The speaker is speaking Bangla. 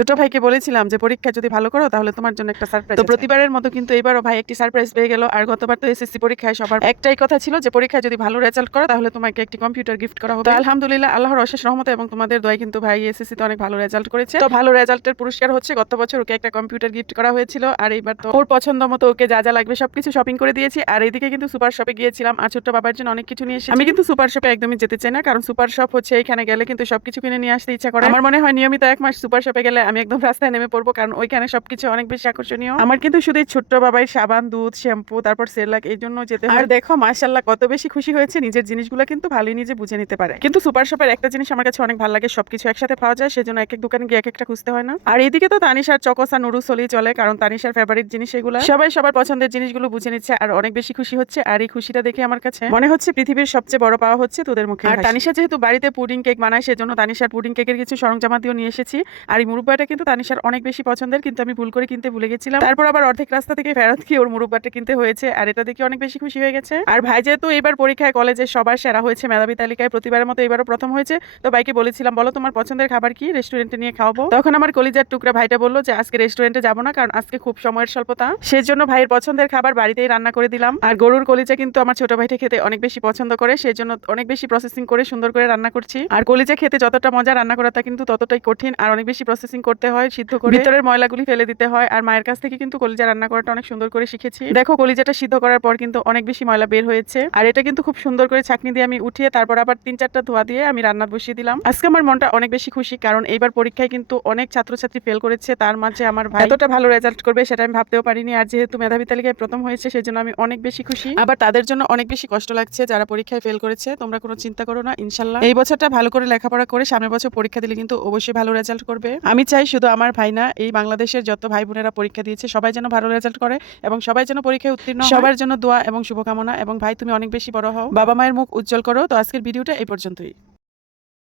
ছোট ভাইকে বলেছিলাম যে পরীক্ষা যদি ভালো করো তাহলে তোমার জন্য একটা সারপ্রাইজ। তো প্রতিবারের মতো কিন্তু এবারও ভাই একটি সারপ্রাইজ পেয়ে গেল। আর গতবার তো এসএসসি পরীক্ষায় সবার একটাই কথা ছিল যে পরীক্ষায় যদি ভালো রেজাল্ট করো তাহলে তোমাকে একটি কম্পিউটার গিফট করা হবে। তো আলহামদুলিল্লাহ আল্লাহর অশেষ রহমতে এবং তোমাদের দোয়ায় কিন্তু ভাই এসএসসি তে অনেক ভালো রেজাল্ট করেছে। তো ভালো রেজাল্টের পুরস্কার হচ্ছে গত বছর ওকে একটা কম্পিউটার গিফট করা হয়েছিল, আর এইবার তো ওর পছন্দ মতো ওকে যা যা লাগবে সবকিছু শপিং করে দিয়েছি। আর এইদিকে কিন্তু সুপার শপে গিয়েছিলাম আর ছোট্ট বাবার জন্য অনেক কিছু নিয়ে এসেছি। আমি কিন্তু সুপার শপে একদমই যেতে চাই না, কারণ সুপার শপ হচ্ছে এখানে গেলে কিন্তু সবকিছু কিনে নিয়ে আসতে ইচ্ছা করে। আমার মনে হয় নিয়মিত এক মাস সুপার শপে গেলে আমি একদম রাস্তায় নেমে পড়বো, কারণ ওইখানে সবকিছু অনেক বেশি আকর্ষণীয়। আমার কিন্তু শুধু এই ছোট্ট বাবাই সাবান, দুধ, শ্যাম্পু, তারপর সেরলাক এই জন্য যেতে হয়। আর দেখো মাশাআল্লাহ কত বেশি খুশি হয়েছে, নিজের জিনিসগুলো কিন্তু ভালোই নিজে বুঝে নিতে পারে। কিন্তু সুপার শপের একটা জিনিস আমার কাছে অনেক ভালো লাগে, সবকিছু একসাথে পাওয়া যায়, সেজন্য এক এক দোকানে গিয়ে এক একটা খুঁজতে হয় না। আর এইদিকে তো তানিশার চকোস আর নুডলস হলেই চলে, কারণ তানিশার ফেভারিট জিনিস এগুলো। সবাই সবার পছন্দের জিনিসগুলো বুঝে নিচ্ছে আর অনেক বেশি খুশি হচ্ছে। আর এই খুশিটা দেখে আমার কাছে মনে হচ্ছে পৃথিবীর সবচেয়ে বড় পাওয়া হচ্ছে তোদের মুখে। আর তানিশা যেহেতু বাড়িতে পুডিং কেক বানায়, সেজন্য তানিশার পুডিং কেকের কিছু সরঞ্জামাদিও নিয়ে এসেছি। আর এই মুরব্বাটা কিন্তু তানিশার অনেক বেশি পছন্দের, কিন্তু আমি ভুল করে কিনতে ভুলে গেছিলাম। তারপর আবার অর্ধেক রাস্তা থেকে ফেরত গিয়ে ওর মুরব্বাটা কিনতে হয়েছে, আর এটা দেখে অনেক বেশি খুশি হয়ে গেছে। আর ভাই যেহেতু এবার পরীক্ষায় কলেজে সবার সেরা হয়েছে, মেধাবী তালিকায় প্রতিবারের মতো এবারও প্রথম হয়েছে, তো ভাইকে বলেছিলাম বলো তোমার পছন্দের খাবার কি, রেস্টুরেন্টে নিয়ে খাওয়াবো। তখন আমার কলিজার টুকরা ভাইটা বললো যে আজকে রেস্টুরেন্টে যাবো না, কারণ আজকে খুব সময়ের স্বল্পতা, সেজন্য ভাইয়ের পছন্দের খাবার বাড়িতেই রান্না করে দিলাম। আর গরুর কলিজা কিন্তু আমার ছোট ভাইটা খেতে অনেক বেশি পছন্দ করে, সেজন্য অনেক বেশি প্রসেসিং করে সুন্দর করে রান্না করছি। আর কলিজা খেতে যতটা মজা, রান্না করাটা কিন্তু ততটাই কঠিন, আর অনেক বেশি প্রসেসিং করতে হয়, সিদ্ধ করে ভিতরের ময়লাগুলি ফেলে দিতে হয়। আর মায়ের কাছ থেকে কিন্তু কলিজা রান্না করাটা অনেক সুন্দর করে শিখেছি। দেখো কলিজাটা সিদ্ধ করার পর কিন্তু অনেক বেশি ময়লা বের হয়েছে, আর এটা কিন্তু খুব সুন্দর করে ছাঁকনি দিয়ে আমি উঠিয়ে তারপর আবার 3-4টা ধোয়া দিয়ে আমি রান্না বসিয়ে দিলাম। আজকে আমার মনটা অনেক বেশি খুশি, কারণ এইবার পরীক্ষায় কিন্তু অনেক ছাত্রছাত্রী ফেল করেছে, তার মাঝে আমার ভাই এতটা ভালো রেজাল্ট করবে সেটা আমি ভাবতেও পারিনি। আর যেহেতু মেধাবী তালিকায় প্রথম হয়েছে সেজন্য আমি অনেক বেশি খুশি। আবার তাদের জন্য অনেক বেশি কষ্ট লাগছে যারা পরীক্ষায় ফেল করেছে। তোমরা কোনো চিন্তা করো না, ইনশাল্লাহ এই বছরটা ভালো করে লেখাপড়া করে সামনের বছর পরীক্ষা দিলে কিন্তু অবশ্যই ভালো রেজাল্ট করবে। আমি চাই শুধু আমার ভাই না, এই বাংলাদেশের যত ভাই বোনেরা পরীক্ষা দিয়েছে সবাই যেন ভালো রেজাল্ট করে এবং সবাই যেন পরীক্ষায় উত্তীর্ণ হয়। সবার জন্য দোয়া এবং শুভকামনা। এবং ভাই তুমি অনেক বেশি বড় হও, বাবা মায়ের মুখ উজ্জ্বল করো। তো আজকের ভিডিওটা এই পর্যন্তই।